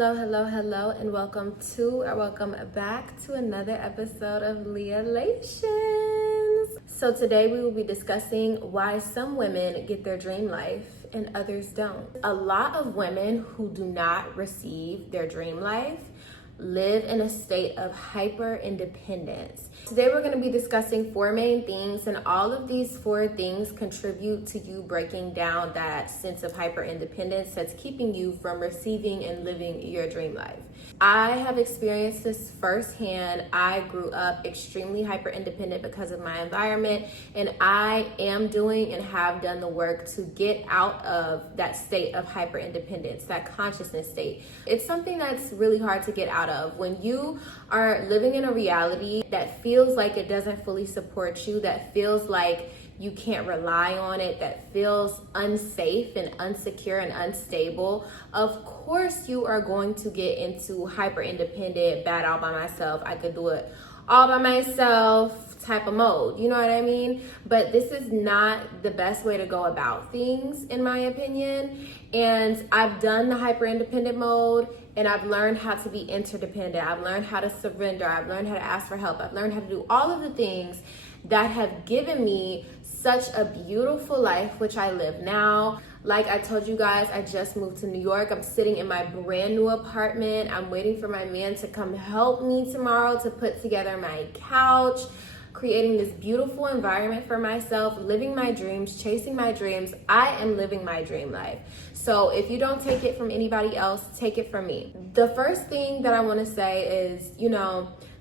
Hello, and welcome back to another episode of Lealations. So today we will be discussing why some women get their dream life and others don't. A lot of women who do not receive their dream life live in a state of hyper independence. Today we're going to be discussing 4 main things, and all of these 4 things contribute to you breaking down that sense of hyper independence that's keeping you from receiving and living your dream life. I have experienced this firsthand. I grew up extremely hyper independent because of my environment, and I am doing and have done the work to get out of that state of hyper independence, that consciousness state. It's something that's really hard to get out of when you are living in a reality that feels like it doesn't fully support you, that feels like you can't rely on it, that feels unsafe and unsecure and unstable. Of course you are going to get into hyper independent, bad all by myself, I could do it all by myself type of mode, you know what I mean? But this is not the best way to go about things, in my opinion. And I've done the hyper independent mode, and I've learned how to be interdependent. I've learned how to surrender. I've learned how to ask for help. I've learned how to do all of the things that have given me such a beautiful life, which I live now. Like I told you guys, I just moved to New York. I'm sitting in my brand new apartment. I'm waiting for my man to come help me tomorrow to put together my couch, creating this beautiful environment for myself, living my dreams, chasing my dreams. I am living my dream life. So if you don't take it from anybody else, take it from me. The first thing that I want to say is,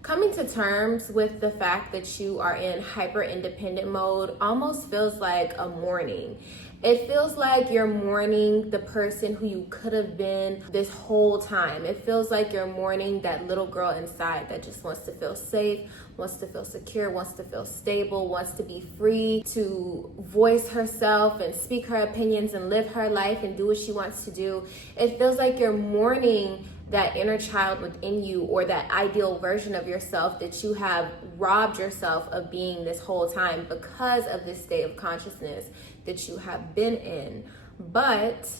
coming to terms with the fact that you are in hyper independent mode almost feels like a mourning. It feels like you're mourning the person who you could have been this whole time. It feels like you're mourning that little girl inside that just wants to feel safe, wants to feel secure, wants to feel stable, wants to be free to voice herself and speak her opinions and live her life and do what she wants to do. It feels like you're mourning that inner child within you, or that ideal version of yourself that you have robbed yourself of being this whole time because of this state of consciousness that you have been in. But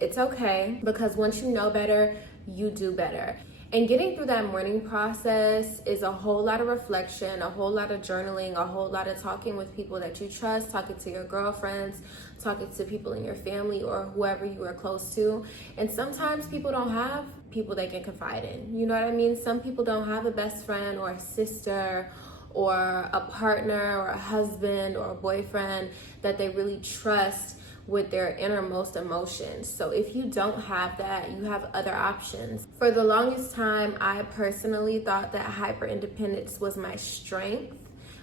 it's okay, because once you know better, you do better. And getting through that mourning process is a whole lot of reflection, a whole lot of journaling, a whole lot of talking with people that you trust, talking to your girlfriends, talking to people in your family or whoever you are close to. And sometimes people don't have people they can confide in. You know what I mean? Some people don't have a best friend or a sister or a partner or a husband or a boyfriend that they really trust with their innermost emotions. So if you don't have that, you have other options. For the longest time, I personally thought that hyper independence was my strength,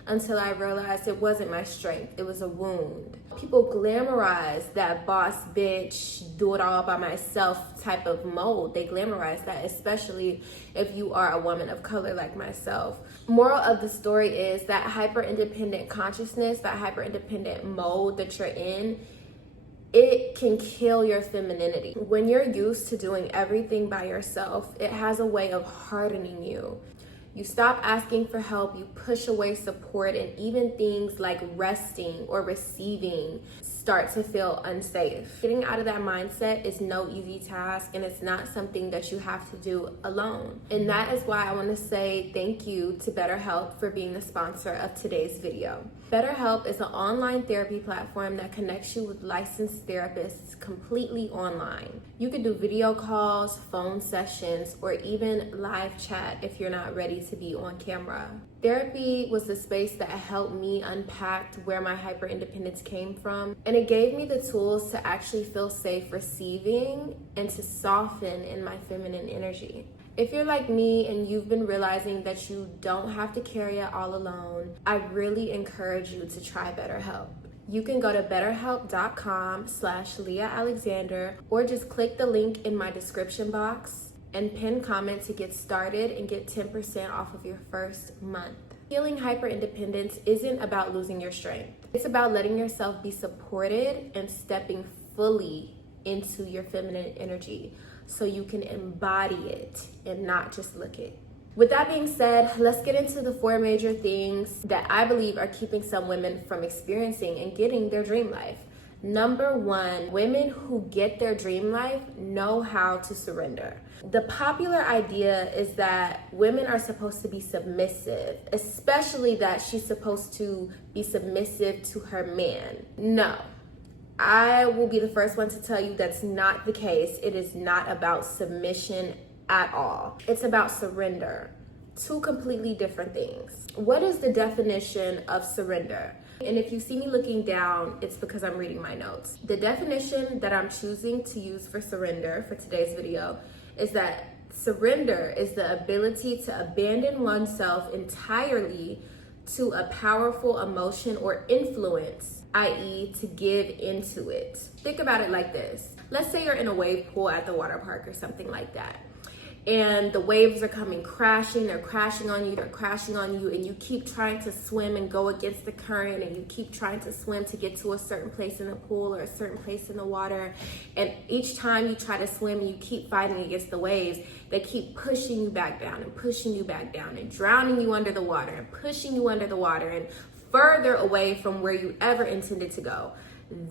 until I realized it wasn't my strength, it was a wound. People glamorize that boss bitch, do it all by myself type of mode. They glamorize that, especially if you are a woman of color like myself. Moral of the story is that hyper independent consciousness, that hyper independent mode that you're in, it can kill your femininity. When you're used to doing everything by yourself, it has a way of hardening you. You stop asking for help, you push away support, and even things like resting or receiving start to feel unsafe. Getting out of that mindset is no easy task, and it's not something that you have to do alone. And that is why I want to say thank you to BetterHelp for being the sponsor of today's video. BetterHelp is an online therapy platform that connects you with licensed therapists completely online. You can do video calls, phone sessions, or even live chat if you're not ready to be on camera. Therapy was the space that helped me unpack where my hyper independence came from, and it gave me the tools to actually feel safe receiving and to soften in my feminine energy. If you're like me and you've been realizing that you don't have to carry it all alone, I really encourage you to try BetterHelp. You can go to betterhelp.com/LeahAlexander, or just click the link in my description box and pin comment to get started and get 10% off of your first month. Healing hyper independence isn't about losing your strength. It's about letting yourself be supported and stepping fully into your feminine energy so you can embody it and not just look it. With that being said, let's get into the 4 major things that I believe are keeping some women from experiencing and getting their dream life. Number one, women who get their dream life know how to surrender. The popular idea is that women are supposed to be submissive, especially that she's supposed to be submissive to her man. No, I will be the first one to tell you that's not the case. It is not about submission at all. It's about surrender. Two completely different things. What is the definition of surrender? And if you see me looking down, it's because I'm reading my notes. The definition that I'm choosing to use for surrender for today's video is that surrender is the ability to abandon oneself entirely to a powerful emotion or influence, i.e., to give into it. Think about it like this. Let's say you're in a wave pool at the water park or something like that. And the waves are coming crashing, they're crashing on you, and you keep trying to swim and go against the current, and you keep trying to swim to get to a certain place in the pool or a certain place in the water. And each time you try to swim and you keep fighting against the waves, they keep pushing you back down and pushing you back down and drowning you under the water and pushing you under the water and further away from where you ever intended to go.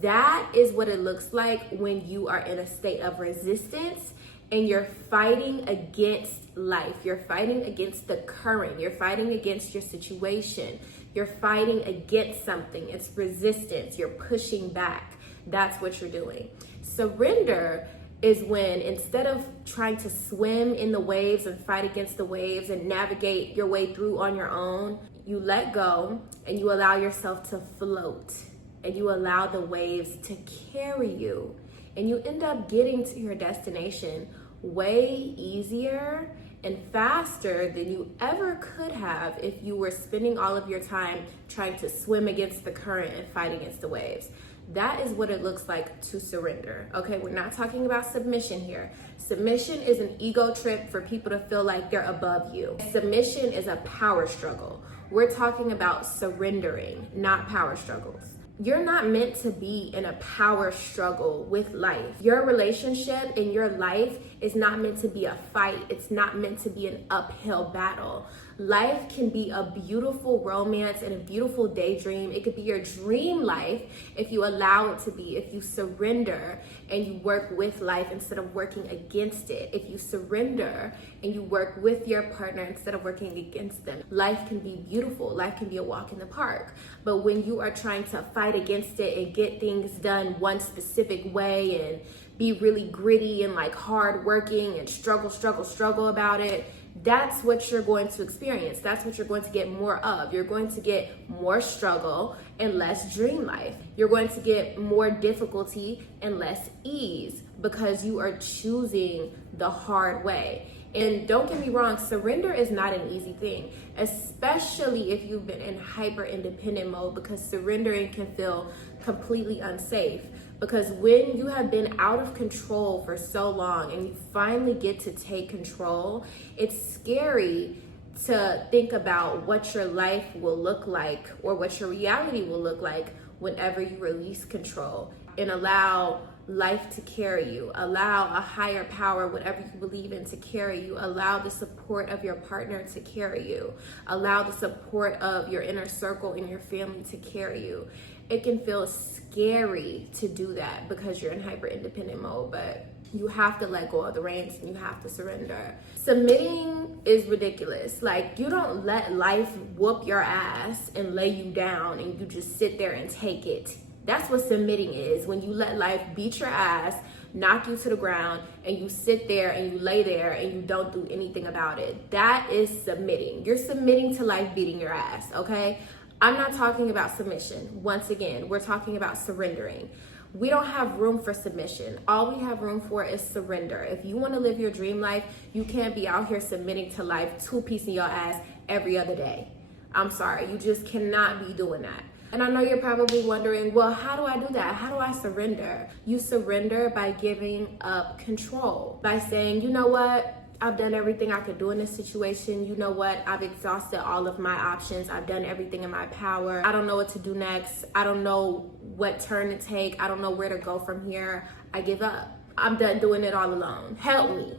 That is what it looks like when you are in a state of resistance and you're fighting against life. You're fighting against the current. You're fighting against your situation. You're fighting against something. It's resistance. You're pushing back. That's what you're doing. Surrender is when, instead of trying to swim in the waves and fight against the waves and navigate your way through on your own, you let go and you allow yourself to float, and you allow the waves to carry you. And you end up getting to your destination way easier and faster than you ever could have if you were spending all of your time trying to swim against the current and fight against the waves. That is what it looks like to surrender. Okay, we're not talking about submission here. Submission is an ego trip for people to feel like they're above you. Submission is a power struggle. We're talking about surrendering, not power struggles. You're not meant to be in a power struggle with life. Your relationship in your life is not meant to be a fight. It's not meant to be an uphill battle. Life can be a beautiful romance and a beautiful daydream. It could be your dream life if you allow it to be, if you surrender and you work with life instead of working against it. If you surrender and you work with your partner instead of working against them. Life can be beautiful. Life can be a walk in the park. But when you are trying to fight against it and get things done one specific way and be really gritty and like hard working and struggle about it, that's what you're going to experience. That's what you're going to get more of. You're going to get more struggle and less dream life. You're going to get more difficulty and less ease because you are choosing the hard way. And don't get me wrong, surrender is not an easy thing, especially if you've been in hyper independent mode, because surrendering can feel completely unsafe. Because when you have been out of control for so long and you finally get to take control, it's scary to think about what your life will look like or what your reality will look like whenever you release control and allow life to carry you, allow a higher power, whatever you believe in, to carry you, allow the support of your partner to carry you, allow the support of your inner circle and your family to carry you. It can feel scary to do that because you're in hyper independent mode, but you have to let go of the reins and you have to surrender. Submitting is ridiculous. Like, you don't let life whoop your ass and lay you down and you just sit there and take it. That's what submitting is. When you let life beat your ass, knock you to the ground, and you sit there and you lay there and you don't do anything about it. That is submitting. You're submitting to life beating your ass, okay? I'm not talking about submission. Once again, we're talking about surrendering. We don't have room for submission. All we have room for is surrender. If you want to live your dream life, you can't be out here submitting to life, two-piecing your ass every other day. I'm sorry, you just cannot be doing that. And I know you're probably wondering, well, how do I do that? How do I surrender? You surrender by giving up control, by saying, you know what? I've done everything I could do in this situation. You know what? I've exhausted all of my options. I've done everything in my power. I don't know what to do next. I don't know what turn to take. I don't know where to go from here. I give up. I'm done doing it all alone. Help me.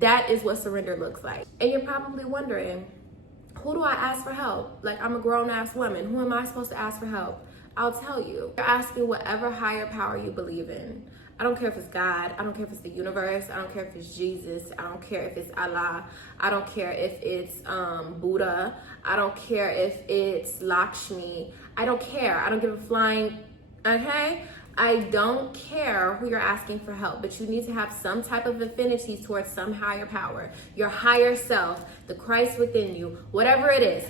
That is what surrender looks like. And you're probably wondering, who do I ask for help? Like, I'm a grown-ass woman. Who am I supposed to ask for help? I'll tell you. You're asking whatever higher power you believe in. I don't care if it's God. I don't care if it's the universe. I don't care if it's Jesus. I don't care if it's Allah. I don't care if it's Buddha. I don't care if it's Lakshmi. I don't care. I don't give a flying, okay? I don't care who you're asking for help, but you need to have some type of affinity towards some higher power, your higher self, the Christ within you, whatever it is.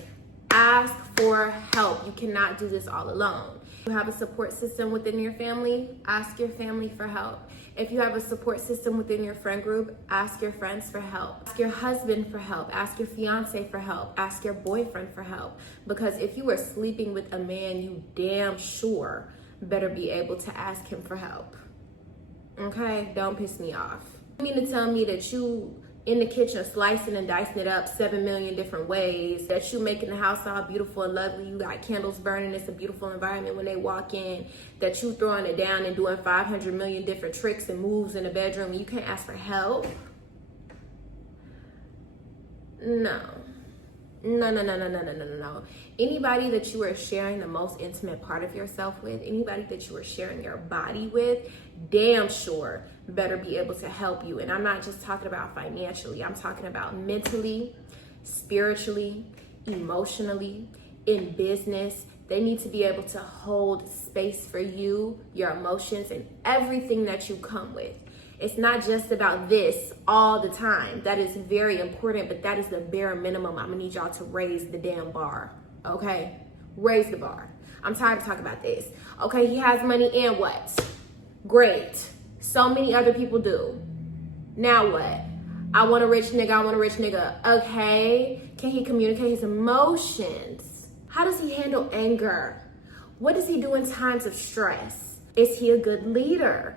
Ask for help. You cannot do this all alone. If you have a support system within your family, ask your family for help. If you have a support system within your friend group, ask your friends for help. Ask your husband for help. Ask your fiance for help. Ask your boyfriend for help. Because if you are sleeping with a man, you damn sure better be able to ask him for help. Okay? Don't piss me off. You mean to tell me that you in the kitchen slicing and dicing it up 7 million different ways, that you making the house all beautiful and lovely, you got candles burning, it's a beautiful environment when they walk in, that you throwing it down and doing 500 million different tricks and moves in the bedroom and you can't ask for help? No. No. Anybody that you are sharing the most intimate part of yourself with, anybody that you are sharing your body with, damn sure better be able to help you. And I'm not just talking about financially. I'm talking about mentally, spiritually, emotionally, in business. They need to be able to hold space for you, your emotions, and everything that you come with. It's not just about this all the time. That is very important, but that is the bare minimum. I'm gonna need y'all to raise the damn bar, okay? Raise the bar. I'm tired of talking about this. Okay, he has money and what? Great. So many other people do. Now what? I want a rich nigga. Okay, can he communicate his emotions? How does he handle anger? What does he do in times of stress? Is he a good leader?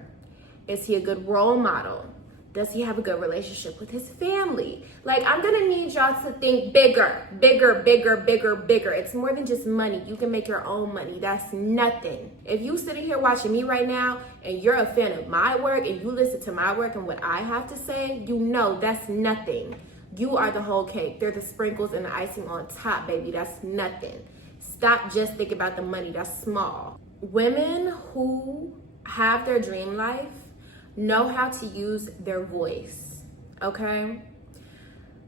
Is he a good role model? Does he have a good relationship with his family? Like, I'm gonna need y'all to think bigger. It's more than just money. You can make your own money. That's nothing. If you sitting here watching me right now and you're a fan of my work and you listen to my work and what I have to say, you know that's nothing. You are the whole cake. They're the sprinkles and the icing on top, baby. That's nothing. Stop just thinking about the money. That's small. Women who have their dream life know how to use their voice, okay?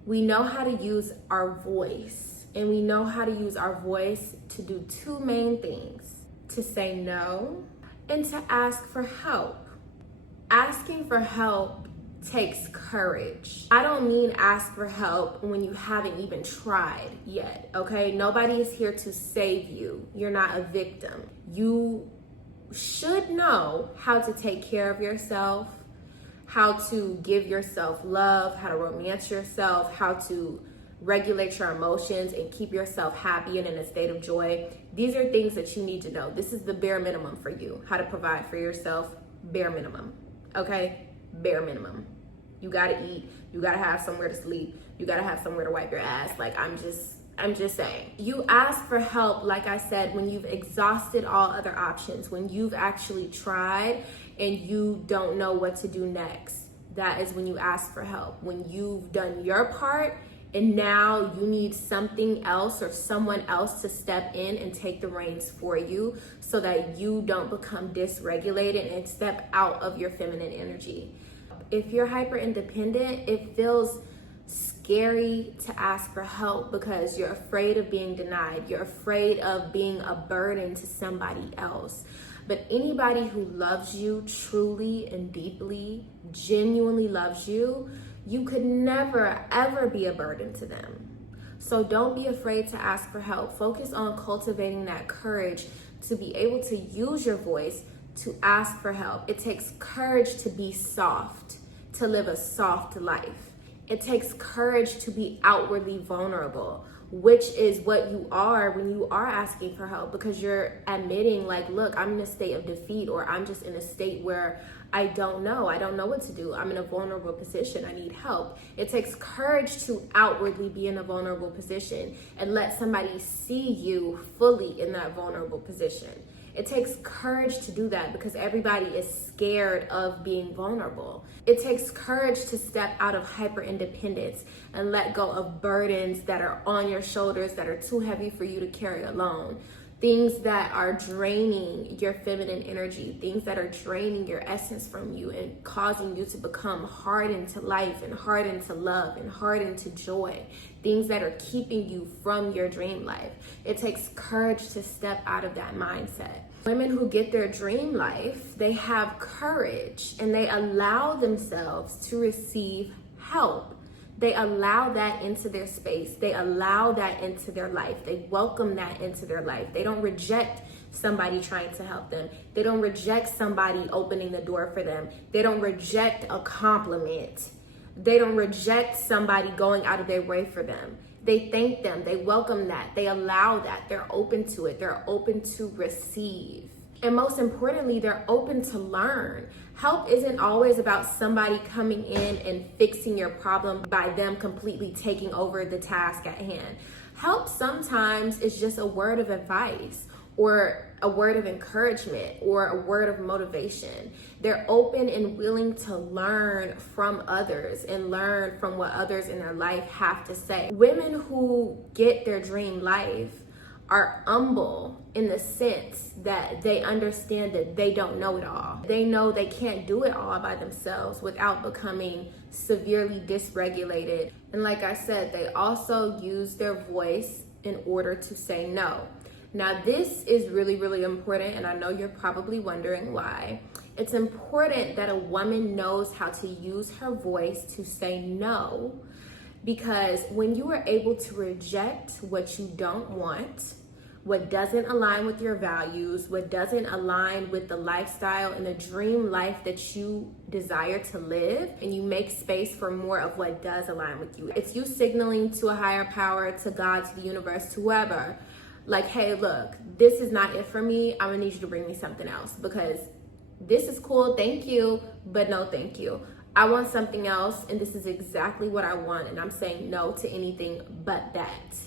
We know how to use our voice, and we know how to use our voice to do two main things: to say no and to ask for help. Asking for help takes courage. I don't mean ask for help when you haven't even tried yet, okay? Nobody is here to save you. You're not a victim. You should know how to take care of yourself, how to give yourself love, how to romance yourself, how to regulate your emotions and keep yourself happy and in a state of joy. These are things that you need to know. This is the bare minimum for you. How to provide for yourself, bare minimum, okay? Bare minimum. You gotta eat, you gotta have somewhere to sleep, you gotta have somewhere to wipe your ass. Like, I'm just saying. You ask for help, like I said, when you've exhausted all other options, when you've actually tried and you don't know what to do next. That is when you ask for help. When you've done your part and now you need something else or someone else to step in and take the reins for you so that you don't become dysregulated and step out of your feminine energy. If you're hyper independent, it feels scary to ask for help because you're afraid of being denied. You're afraid of being a burden to somebody else. But anybody who loves you truly and deeply, genuinely loves you, you could never, ever be a burden to them. So don't be afraid to ask for help. Focus on cultivating that courage to be able to use your voice to ask for help. It takes courage to be soft, to live a soft life. It takes courage to be outwardly vulnerable, which is what you are when you are asking for help, because you're admitting, like, look, I'm in a state of defeat, or I'm just in a state where I don't know what to do. I'm in a vulnerable position. I need help. It takes courage to outwardly be in a vulnerable position and let somebody see you fully in that vulnerable position. It takes courage to do that because everybody is scared of being vulnerable. It takes courage to step out of hyper independence and let go of burdens that are on your shoulders that are too heavy for you to carry alone. things that are draining your feminine energy, things that are draining your essence from you and causing you to become hardened to life and hardened to love and hardened to joy, things that are keeping you from your dream life. It takes courage to step out of that mindset. Women who get their dream life, they have courage and they allow themselves to receive help. They allow that into their space. They allow that into their life. They welcome that into their life. They don't reject somebody trying to help them. They don't reject somebody opening the door for them. They don't reject a compliment. They don't reject somebody going out of their way for them. They thank them. They welcome that. They allow that. They're open to it. They're open to receive. And most importantly, they're open to learn. Help isn't always about somebody coming in and fixing your problem by them completely taking over the task at hand. Help sometimes is just a word of advice or a word of encouragement or a word of motivation. They're open and willing to learn from others and learn from what others in their life have to say. Women who get their dream life are humble in the sense that they understand that they don't know it all. They know they can't do it all by themselves without becoming severely dysregulated. And like I said, they also use their voice in order to say no. Now, this is really, really important, and I know you're probably wondering why. It's important that a woman knows how to use her voice to say no, because when you are able to reject what you don't want, what doesn't align with your values, what doesn't align with the lifestyle and the dream life that you desire to live, and you make space for more of what does align with you. It's you signaling to a higher power, to God, to the universe, to whoever, like, hey, look, this is not it for me. I'm gonna need you to bring me something else because this is cool, thank you, but no thank you. I want something else, and this is exactly what I want, and I'm saying no to anything but that.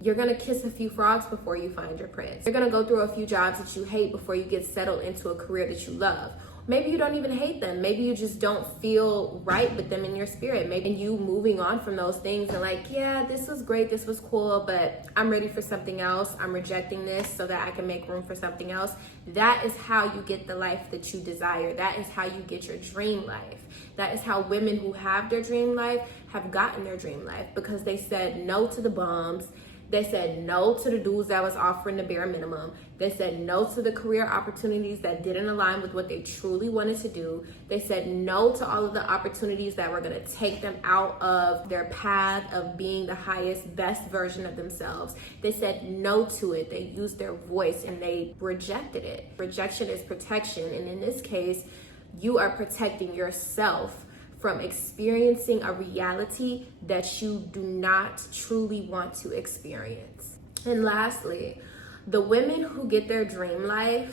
You're gonna kiss a few frogs before you find your prince. You're gonna go through a few jobs that you hate before you get settled into a career that you love. Maybe you don't even hate them. Maybe you just don't feel right with them in your spirit. Maybe you moving on from those things and like, yeah, this was great, this was cool, but I'm ready for something else. I'm rejecting this so that I can make room for something else. That is how you get the life that you desire. That is how you get your dream life. That is how women who have their dream life have gotten their dream life, because they said no to the bums. They said no to the dudes that was offering the bare minimum. They said no to the career opportunities that didn't align with what they truly wanted to do. They said no to all of the opportunities that were gonna take them out of their path of being the highest, best version of themselves. They said no to it. They used their voice and they rejected it. Rejection is protection. And in this case, you are protecting yourself from experiencing a reality that you do not truly want to experience. And lastly, the women who get their dream life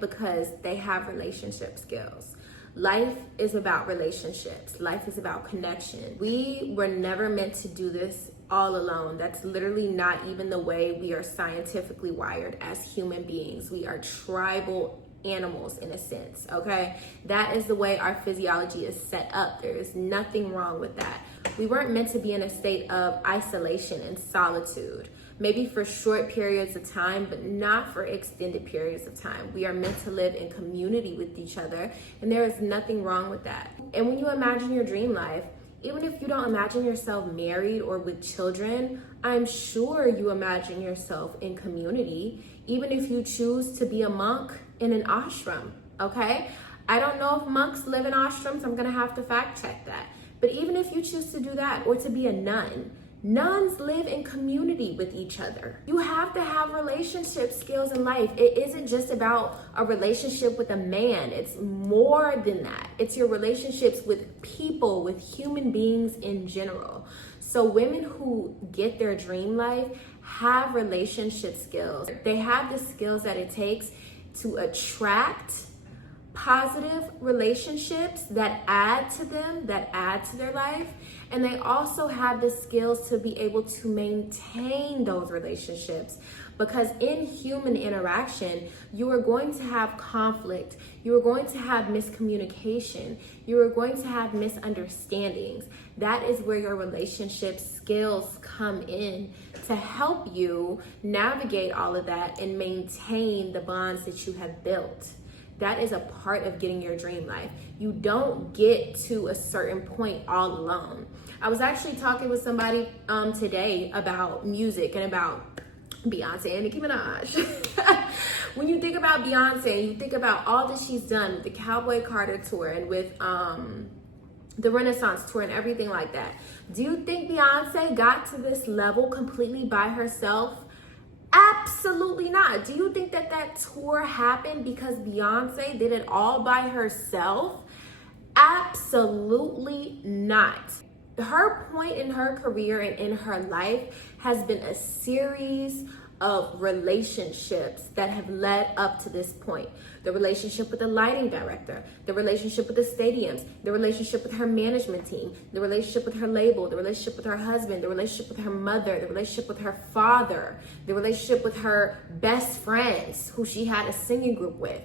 because they have relationship skills. Life is about relationships. Life is about connection. We were never meant to do this all alone. That's literally not even the way we are scientifically wired as human beings. We are tribal animals in a sense, okay? That is the way our physiology is set up. There is nothing wrong with that. We weren't meant to be in a state of isolation and solitude, maybe for short periods of time, but not for extended periods of time. We are meant to live in community with each other, and there is nothing wrong with that. And when you imagine your dream life, even if you don't imagine yourself married or with children, I'm sure you imagine yourself in community, even if you choose to be a monk in an ashram, okay? I don't know if monks live in ashrams. I'm gonna have to fact check that. But even if you choose to do that or to be a nun, nuns live in community with each other. You have to have relationship skills in life. It isn't just about a relationship with a man. It's more than that. It's your relationships with people, with human beings in general. So women who get their dream life have relationship skills. They have the skills that it takes to attract positive relationships that add to them, that add to their life. And they also have the skills to be able to maintain those relationships because in human interaction, you are going to have conflict, you are going to have miscommunication, you are going to have misunderstandings. That is where your relationship skills come in to help you navigate all of that and maintain the bonds that you have built. That is a part of getting your dream life. You don't get to a certain point all alone. I was actually talking with somebody today about music and about Beyonce and Nicki Minaj. When you think about Beyonce, you think about all that she's done with the Cowboy Carter tour and with the Renaissance tour and everything like that. Do you think Beyonce got to this level completely by herself? Absolutely not. Do you think that that tour happened because Beyonce did it all by herself? Absolutely not. Her point in her career and in her life has been a series of relationships that have led up to this point. The relationship with the lighting director, the relationship with the stadiums, the relationship with her management team, the relationship with her label, the relationship with her husband, the relationship with her mother, the relationship with her father, the relationship with her best friends who she had a singing group with.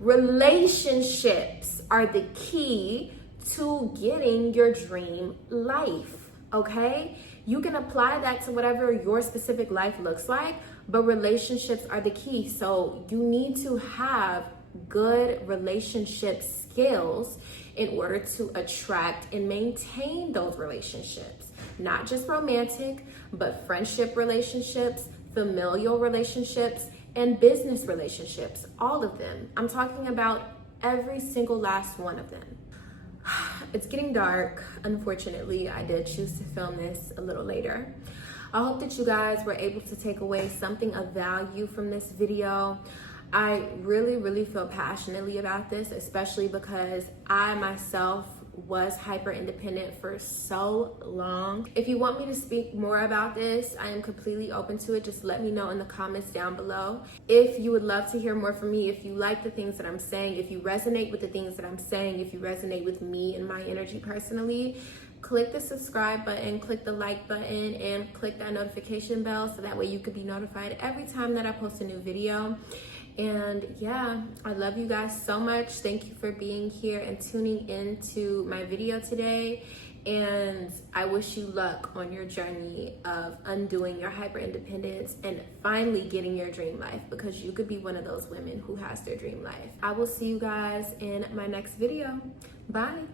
Relationships are the key to getting your dream life, okay? You can apply that to whatever your specific life looks like, but relationships are the key. So you need to have good relationship skills in order to attract and maintain those relationships. Not just romantic, but friendship relationships, familial relationships, and business relationships, all of them. I'm talking about every single last one of them. It's getting dark. Unfortunately, I did choose to film this a little later. I hope that you guys were able to take away something of value from this video. I really feel passionately about this, especially because I myself was hyper independent for so long. If you want me to speak more about this, I am completely open to it. Just let me know in the comments down below. If you would love to hear more from me, if you like the things that I'm saying, if you resonate with the things that I'm saying, if you resonate with me and my energy personally, click the subscribe button, click the like button, and click that notification bell so that way you could be notified every time that I post a new video. And yeah, I love you guys so much. Thank you for being here and tuning into my video today. And I wish you luck on your journey of undoing your hyper independence and finally getting your dream life, because you could be one of those women who has their dream life. I will see you guys in my next video. Bye.